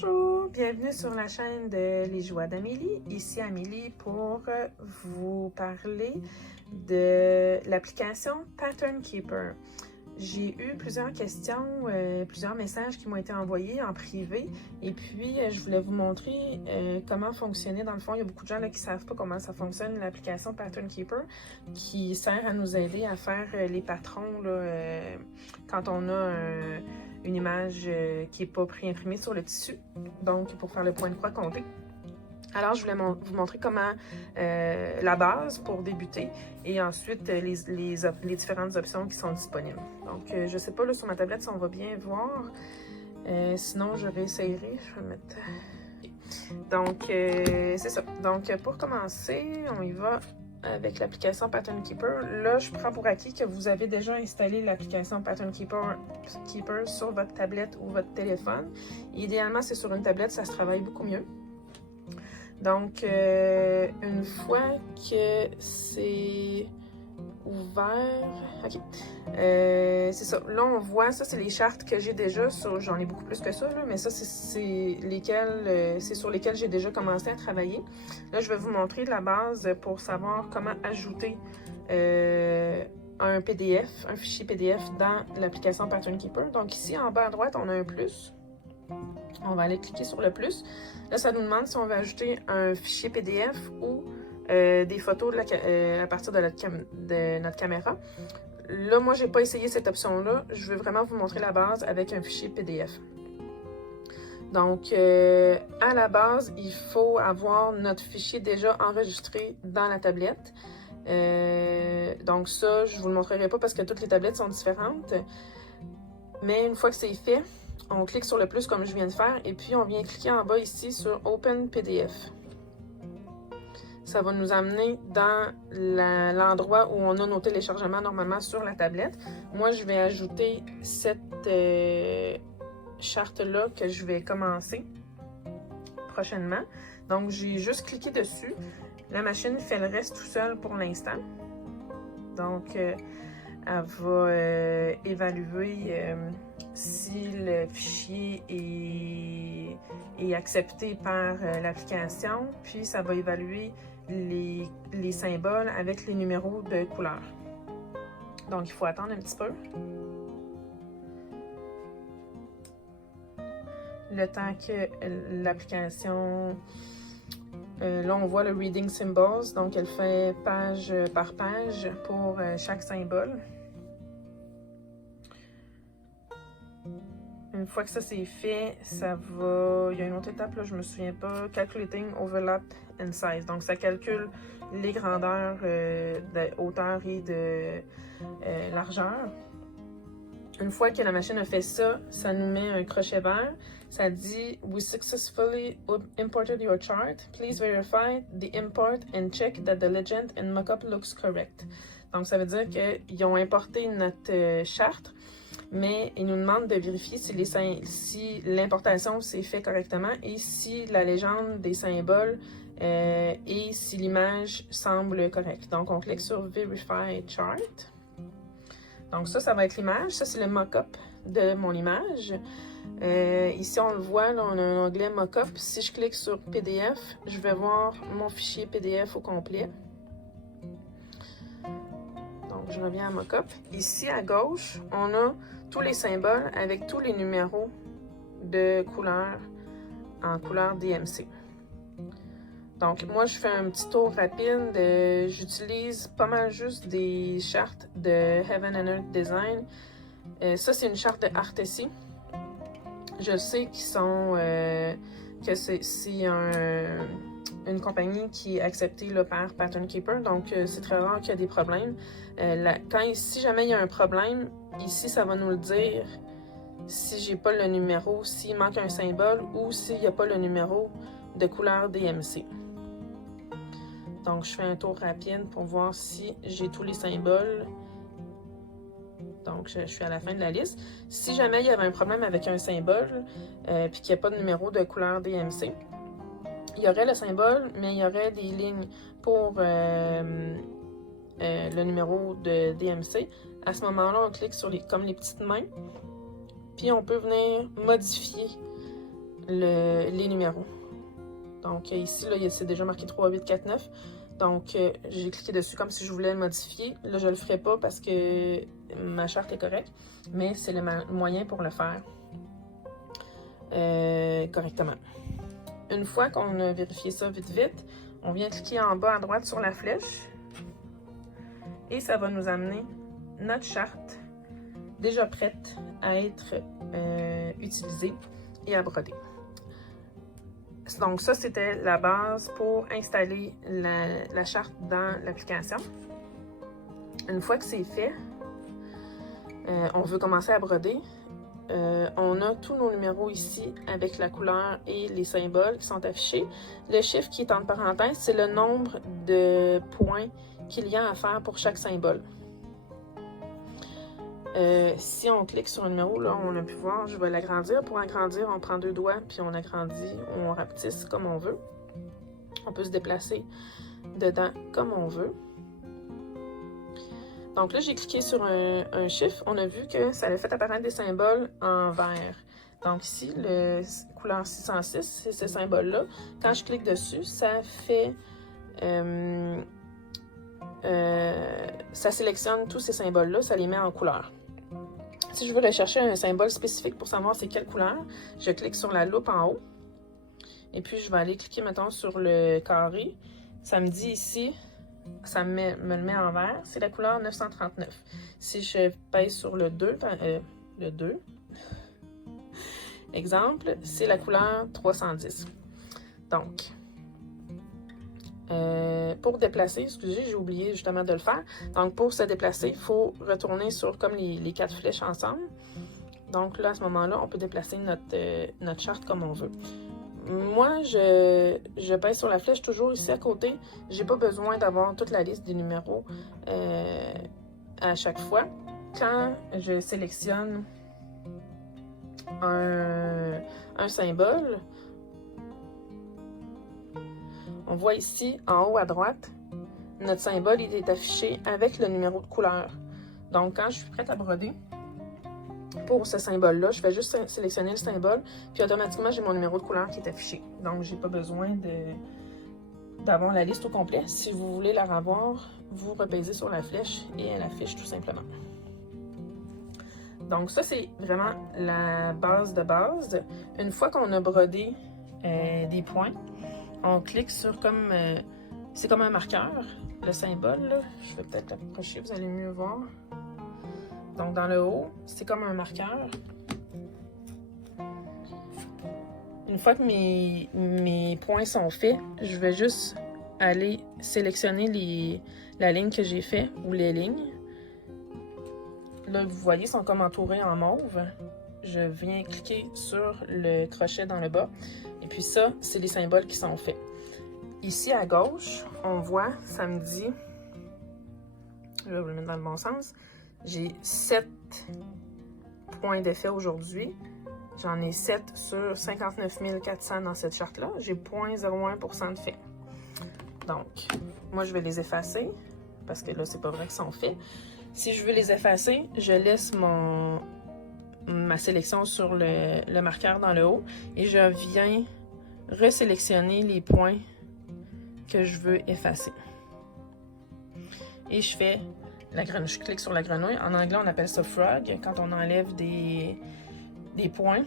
Bonjour, bienvenue sur la chaîne de Les Joies d'Amélie. Ici Amélie pour vous parler de l'application Pattern Keeper. J'ai eu plusieurs questions, plusieurs messages qui m'ont été envoyés en privé et puis je voulais vous montrer comment fonctionner. Dans le fond, il y a beaucoup de gens là, qui ne savent pas comment ça fonctionne, l'application Pattern Keeper qui sert à nous aider à faire les patrons là, quand on a une image qui n'est pas pré-imprimée sur le tissu, donc pour faire le point de croix compté. Alors, je voulais vous montrer comment la base pour débuter et ensuite les différentes options qui sont disponibles. Donc, je ne sais pas là, sur ma tablette si on va bien voir. Sinon, je réessayerai. Je vais mettre... Donc, c'est ça. Donc, pour commencer, on y va avec l'application Pattern Keeper. Là, je prends pour acquis que vous avez déjà installé l'application Pattern Keeper sur votre tablette ou votre téléphone. Idéalement, c'est sur une tablette, ça se travaille beaucoup mieux. Donc, une fois que c'est ouvert, ok, c'est ça. Là, on voit, ça, c'est les chartes que j'ai déjà. J'en ai beaucoup plus que ça, là, mais ça, c'est sur lesquelles j'ai déjà commencé à travailler. Là, je vais vous montrer la base pour savoir comment ajouter un PDF, un fichier PDF dans l'application Pattern Keeper. Donc, ici, en bas à droite, on a un plus. On va aller cliquer sur le plus. Là, ça nous demande si on veut ajouter un fichier PDF ou des photos à partir de notre caméra. Là, moi, je n'ai pas essayé cette option-là. Je veux vraiment vous montrer la base avec un fichier PDF. Donc, à la base, il faut avoir notre fichier déjà enregistré dans la tablette. Donc ça, je ne vous le montrerai pas parce que toutes les tablettes sont différentes. Mais une fois que c'est fait, on clique sur le plus comme je viens de faire et puis on vient cliquer en bas ici sur Open PDF. Ça va nous amener dans l'endroit où on a nos téléchargements normalement sur la tablette. Moi, je vais ajouter cette charte-là que je vais commencer prochainement. Donc, j'ai juste cliqué dessus. La machine fait le reste tout seul pour l'instant. Donc, elle va évaluer si le fichier est accepté par l'application, puis ça va évaluer les symboles avec les numéros de couleur. Donc, il faut attendre un petit peu. Le temps que l'application... là, on voit le Reading Symbols, donc elle fait page par page pour chaque symbole. Une fois que ça c'est fait, ça va... Il y a une autre étape, là, je me souviens pas. Calculating Overlap and Size. Donc, ça calcule les grandeurs de hauteur et de largeur. Une fois que la machine a fait ça, ça nous met un crochet vert. Ça dit « We successfully imported your chart. Please verify the import and check that the legend and mockup looks correct. » Donc, ça veut dire qu'ils ont importé notre charte, mais ils nous demandent de vérifier si l'importation s'est fait correctement et si la légende des symboles et si l'image semble correcte. Donc, on clique sur « Verify chart ». Donc ça va être l'image. Ça, c'est le mock-up de mon image. Ici, on le voit, là, on a un onglet mock-up. Si je clique sur PDF, je vais voir mon fichier PDF au complet. Donc, je reviens à mock-up. Ici, à gauche, on a tous les symboles avec tous les numéros de couleur en couleur DMC. Donc, moi, je fais un petit tour rapide. J'utilise pas mal juste des chartes de Heaven and Earth Design. Ça, c'est une charte de Artesy. Je sais qu'ils sont... que c'est une compagnie qui est acceptée là, par Pattern Keeper. Donc, c'est très rare qu'il y ait des problèmes. Si jamais il y a un problème, ici, ça va nous le dire si j'ai pas le numéro, s'il manque un symbole ou s'il n'y a pas le numéro de couleur DMC. Donc, je fais un tour rapide pour voir si j'ai tous les symboles. Donc, je suis à la fin de la liste. Si jamais il y avait un problème avec un symbole, puis qu'il n'y a pas de numéro de couleur DMC, il y aurait le symbole, mais il y aurait des lignes pour le numéro de DMC. À ce moment-là, on clique sur comme les petites mains, puis on peut venir modifier les numéros. Donc ici, là, c'est déjà marqué 3849. Donc j'ai cliqué dessus comme si je voulais le modifier. Là, je ne le ferai pas parce que ma charte est correcte, mais c'est le moyen pour le faire correctement. Une fois qu'on a vérifié ça vite, on vient cliquer en bas à droite sur la flèche et ça va nous amener notre charte déjà prête à être utilisée et à broder. Donc ça, c'était la base pour installer la charte dans l'application. Une fois que c'est fait, on veut commencer à broder. On a tous nos numéros ici avec la couleur et les symboles qui sont affichés. Le chiffre qui est entre parenthèses, c'est le nombre de points qu'il y a à faire pour chaque symbole. Si on clique sur un numéro, là, on a pu voir, je vais l'agrandir. Pour agrandir, on prend 2 doigts, puis on agrandit ou on rapetisse comme on veut. On peut se déplacer dedans comme on veut. Donc là, j'ai cliqué sur un chiffre. On a vu que ça avait fait apparaître des symboles en vert. Donc ici, le couleur 606, c'est ce symbole-là. Quand je clique dessus, ça fait... ça sélectionne tous ces symboles-là, ça les met en couleur. Si je veux rechercher un symbole spécifique pour savoir c'est quelle couleur, je clique sur la loupe en haut. Et puis, je vais aller cliquer, mettons, sur le carré. Ça me dit ici, ça me le met en vert, c'est la couleur 939. Si je pèse sur le 2, exemple, c'est la couleur 310. Donc, pour déplacer, excusez, j'ai oublié justement de le faire. Donc, pour se déplacer, il faut retourner sur comme les 4 flèches ensemble. Donc là, à ce moment-là, on peut déplacer notre charte comme on veut. Moi, je pèse sur la flèche toujours ici à côté. J'ai pas besoin d'avoir toute la liste des numéros à chaque fois. Quand je sélectionne un symbole, on voit ici, en haut à droite, notre symbole il est affiché avec le numéro de couleur. Donc, quand je suis prête à broder, pour ce symbole-là, je vais juste sélectionner le symbole, puis automatiquement, j'ai mon numéro de couleur qui est affiché. Donc, j'ai pas besoin d'avoir la liste au complet. Si vous voulez la revoir, vous repèsez sur la flèche et elle affiche tout simplement. Donc, ça, c'est vraiment la base de base. Une fois qu'on a brodé des points, on clique sur comme... c'est comme un marqueur, le symbole. Là. Je vais peut-être l'approcher, vous allez mieux voir. Donc, dans le haut, c'est comme un marqueur. Une fois que mes points sont faits, je vais juste aller sélectionner la ligne que j'ai faite ou les lignes. Là, vous voyez, ils sont comme entourés en mauve. Je viens cliquer sur le crochet dans le bas. Et puis ça, c'est les symboles qui sont faits. Ici, à gauche, on voit, ça me dit... Je vais vous le mettre dans le bon sens. J'ai 7 points d'effet aujourd'hui. J'en ai 7 sur 59 400 dans cette charte-là. J'ai 0,01% de fait. Donc, moi, je vais les effacer parce que là, c'est pas vrai qu'ils sont faits. Si je veux les effacer, je laisse ma sélection sur le marqueur dans le haut et je viens resélectionner les points que je veux effacer. Et je fais je clique sur la grenouille. En anglais, on appelle ça frog quand on enlève des points.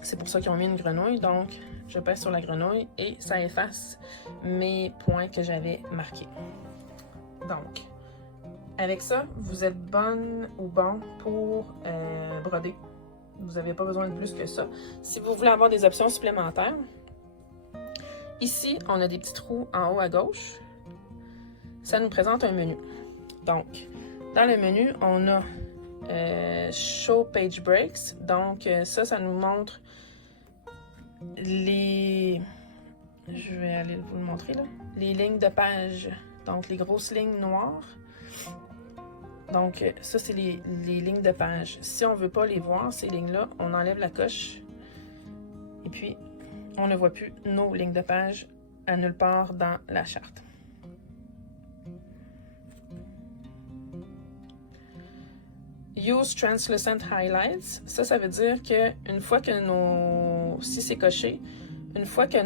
C'est pour ça qu'ils ont mis une grenouille. Donc, je pèse sur la grenouille et ça efface mes points que j'avais marqués. Donc, avec ça, vous êtes bonne ou bon pour broder. Vous n'avez pas besoin de plus que ça. Si vous voulez avoir des options supplémentaires, ici, on a des petits trous en haut à gauche. Ça nous présente un menu. Donc, dans le menu, on a Show Page Breaks. Donc, ça nous montre je vais aller vous le montrer là. Les lignes de page. Donc, les grosses lignes noires. Donc, ça, c'est les lignes de page. Si on ne veut pas les voir, ces lignes-là, on enlève la coche. Et puis, on ne voit plus nos lignes de page à nulle part dans la charte. Use Translucent Highlights. Ça veut dire qu'une fois que nos si c'est coché, une fois que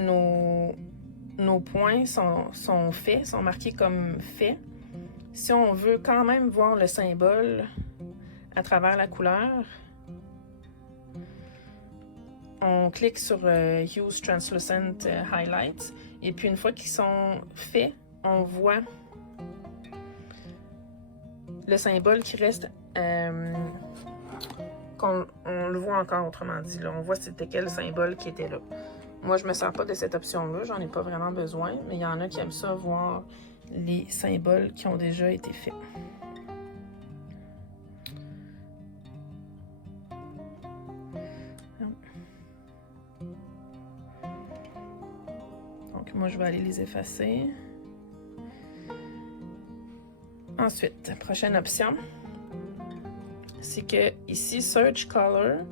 nos points sont faits, sont marqués comme faits, si on veut quand même voir le symbole à travers la couleur, on clique sur Use Translucent Highlights et puis une fois qu'ils sont faits, on voit le symbole qui reste, on le voit encore autrement dit, là. On voit c'était quel symbole qui était là. Moi, je ne me sers pas de cette option-là, j'en ai pas vraiment besoin, mais il y en a qui aiment ça voir les symboles qui ont déjà été faits. Donc, moi, je vais aller les effacer. Ensuite, prochaine option, c'est que ici, Search Color,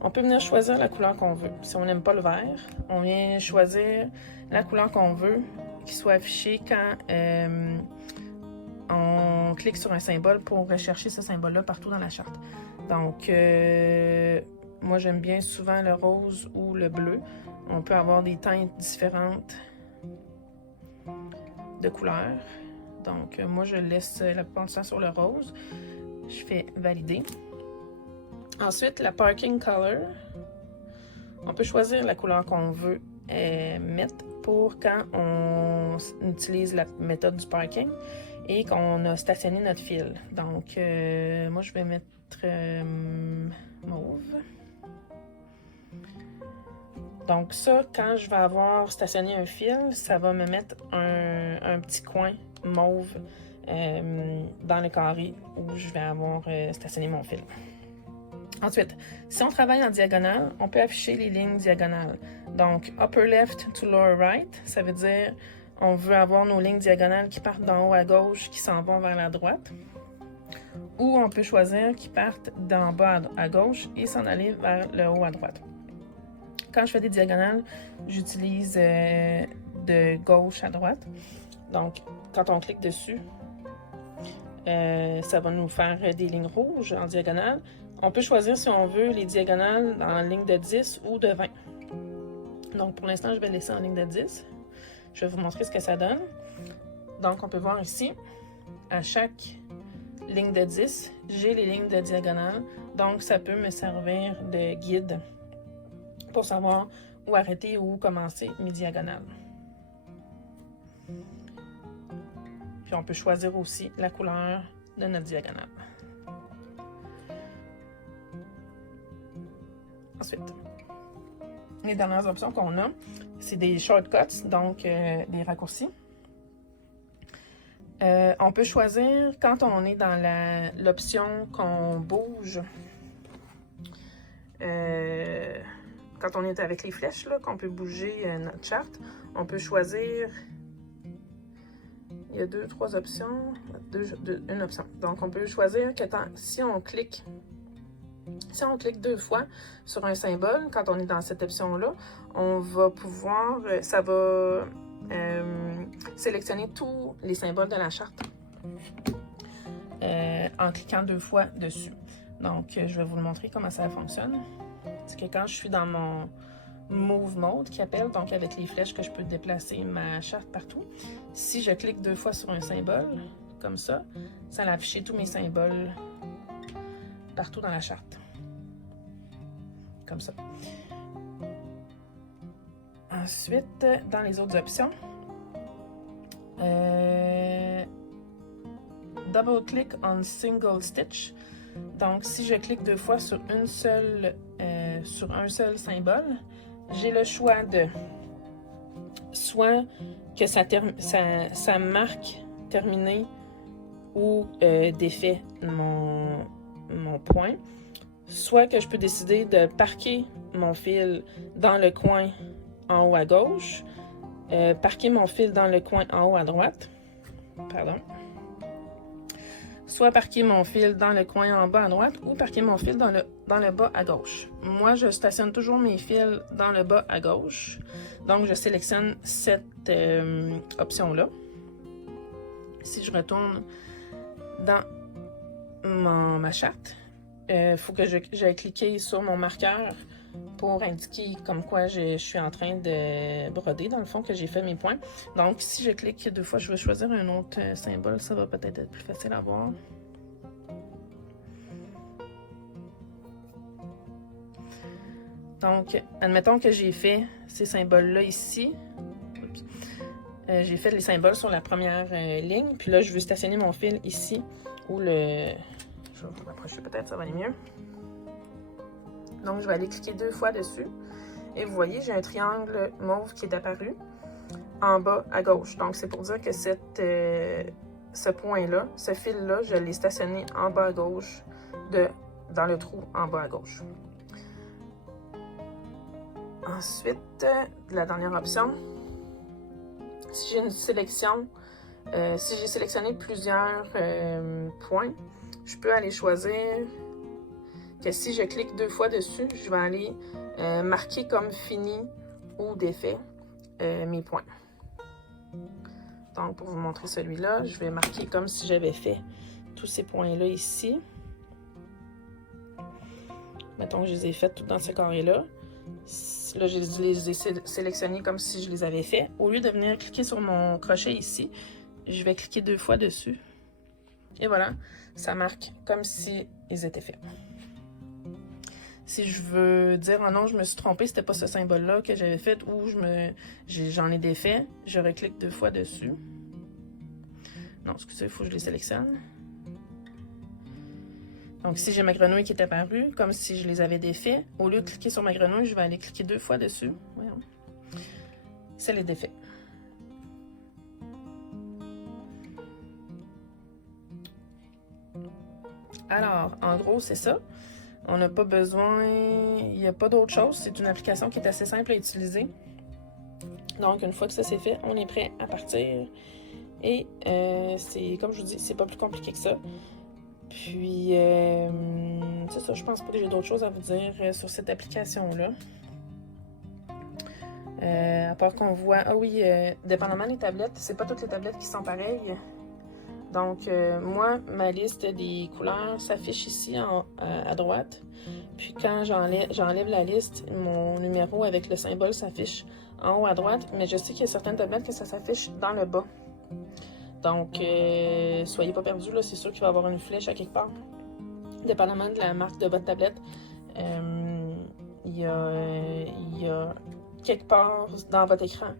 on peut venir choisir la couleur qu'on veut. Si on n'aime pas le vert, on vient choisir la couleur qu'on veut qui soit affichée quand on clique sur un symbole pour rechercher ce symbole-là partout dans la charte. Donc, moi, j'aime bien souvent le rose ou le bleu. On peut avoir des teintes différentes de couleurs. Donc, moi, je laisse la plupart du temps sur le rose. Je fais valider. Ensuite, la parking color. On peut choisir la couleur qu'on veut mettre pour quand on utilise la méthode du parking et qu'on a stationné notre fil. Donc, moi, je vais mettre mauve. Donc ça, quand je vais avoir stationné un fil, ça va me mettre un petit coin mauve dans le carré où je vais avoir stationné mon fil. Ensuite, si on travaille en diagonale, on peut afficher les lignes diagonales. Donc, upper left to lower right, ça veut dire on veut avoir nos lignes diagonales qui partent d'en haut à gauche, qui s'en vont vers la droite. Ou on peut choisir qui partent d'en bas à gauche et s'en aller vers le haut à droite. Quand je fais des diagonales, j'utilise de gauche à droite. Donc, quand on clique dessus, ça va nous faire des lignes rouges en diagonale. On peut choisir si on veut les diagonales en ligne de 10 ou de 20. Donc, pour l'instant, je vais laisser en ligne de 10. Je vais vous montrer ce que ça donne. Donc, on peut voir ici, à chaque ligne de 10, j'ai les lignes de diagonale. Donc, ça peut me servir de guide pour savoir où arrêter ou où commencer mes diagonales. Puis on peut choisir aussi la couleur de notre diagonale. Ensuite, les dernières options qu'on a, c'est des shortcuts, donc des raccourcis. On peut choisir quand on est dans l'option qu'on bouge. Quand on est avec les flèches, qu'on peut bouger notre charte, on peut choisir. Il y a trois options. Une option. Donc, on peut choisir que si on clique 2 fois sur un symbole, quand on est dans cette option-là, on va pouvoir, ça va sélectionner tous les symboles de la charte en cliquant 2 fois dessus. Donc, je vais vous le montrer comment ça fonctionne. C'est que quand je suis dans mon Move Mode qui appelle, donc avec les flèches que je peux déplacer ma charte partout, si je clique 2 fois sur un symbole, comme ça va afficher tous mes symboles partout dans la charte. Comme ça. Ensuite, dans les autres options, double click on single stitch. Donc, si je clique 2 fois sur un seul symbole, j'ai le choix de soit que ça marque terminé ou défait mon point, soit que je peux décider de parquer mon fil dans le coin en haut à gauche, parquer mon fil dans le coin en haut à droite, soit parquer mon fil dans le coin en bas à droite ou parquer mon fil dans le bas à gauche. Moi, je stationne toujours mes fils dans le bas à gauche. Donc, je sélectionne cette option-là. Si je retourne dans ma charte, il faut que j'aille cliquer sur mon marqueur pour indiquer comme quoi je suis en train de broder, dans le fond, que j'ai fait mes points. Donc, si je clique 2 fois, je vais choisir un autre symbole, ça va peut-être être plus facile à voir. Donc, admettons que j'ai fait ces symboles-là ici. J'ai fait les symboles sur la première ligne, puis là, je veux stationner mon fil ici, où le... Je vais m'approcher peut-être, ça va aller mieux. Donc, je vais aller cliquer 2 fois dessus. Et vous voyez, j'ai un triangle mauve qui est apparu en bas à gauche. Donc, c'est pour dire que ce point-là, ce fil-là, je l'ai stationné en bas à gauche, dans le trou en bas à gauche. Ensuite, la dernière option, si j'ai une sélection, si j'ai sélectionné plusieurs points, je peux aller choisir que si je clique 2 fois dessus, je vais aller marquer comme fini ou défait mes points. Donc, pour vous montrer celui-là, je vais marquer comme si j'avais fait tous ces points-là ici. Mettons que je les ai faits tout dans ce carré-là. Là, je les ai sélectionnés comme si je les avais faits. Au lieu de venir cliquer sur mon crochet ici, je vais cliquer 2 fois dessus. Et voilà, ça marque comme si ils étaient faits. Si je veux dire « Oh non, je me suis trompée, c'était pas ce symbole-là que j'avais fait » ou j'en ai défait, je reclique 2 fois dessus. Non, excusez, il faut que je les sélectionne. Donc, si j'ai ma grenouille qui est apparue, comme si je les avais défaits, au lieu de cliquer sur ma grenouille, je vais aller cliquer 2 fois dessus. Voyons. C'est les défaits. Alors, en gros, c'est ça. On n'a pas besoin, il n'y a pas d'autre chose. C'est une application qui est assez simple à utiliser. Donc, une fois que ça c'est fait, on est prêt à partir. Et c'est, comme je vous dis, c'est pas plus compliqué que ça. Puis, c'est ça, je pense pas que j'ai d'autres choses à vous dire sur cette application-là. À part qu'on voit, ah oui, dépendamment des tablettes, c'est pas toutes les tablettes qui sont pareilles. Donc, moi, ma liste des couleurs s'affiche ici à droite. Puis quand j'enlève la liste, mon numéro avec le symbole s'affiche en haut à droite. Mais je sais qu'il y a certaines tablettes que ça s'affiche dans le bas. Donc, soyez pas perdus, là, c'est sûr qu'il va y avoir une flèche à quelque part. Dépendamment de la marque de votre tablette, il y a quelque part dans votre écran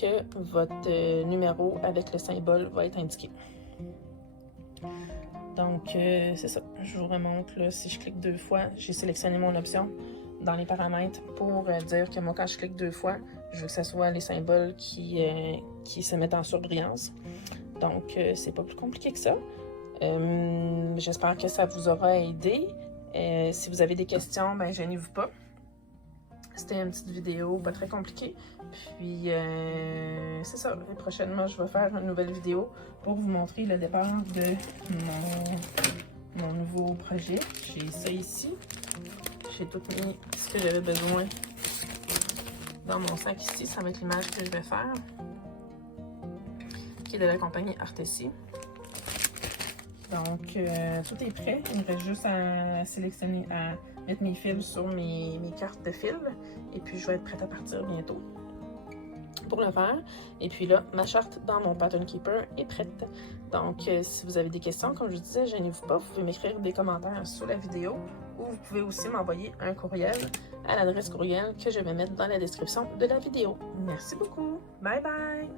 que votre numéro avec le symbole va être indiqué. Donc, c'est ça. Je vous remonte, là, si je clique 2 fois, j'ai sélectionné mon option dans les paramètres pour dire que moi, quand je clique 2 fois, je veux que ce soit les symboles qui se mettent en surbrillance. Donc, c'est pas plus compliqué que ça. J'espère que ça vous aura aidé. Si vous avez des questions, ben gênez-vous pas. C'était une petite vidéo, pas très compliquée. Puis, c'est ça. Et prochainement, je vais faire une nouvelle vidéo pour vous montrer le départ de mon nouveau projet. J'ai ça ici. J'ai tout mis ce que j'avais besoin dans mon sac ici. Ça va être l'image que je vais faire, qui est de la compagnie Artessi. Donc, tout est prêt. Il me reste juste à sélectionner, à mettre mes fils sur mes cartes de fil. Et puis, je vais être prête à partir bientôt pour le faire. Et puis là, ma charte dans mon Pattern Keeper est prête. Donc, si vous avez des questions, comme je vous disais, gênez-vous pas. Vous pouvez m'écrire des commentaires sous la vidéo ou vous pouvez aussi m'envoyer un courriel à l'adresse courriel que je vais mettre dans la description de la vidéo. Merci beaucoup. Bye bye!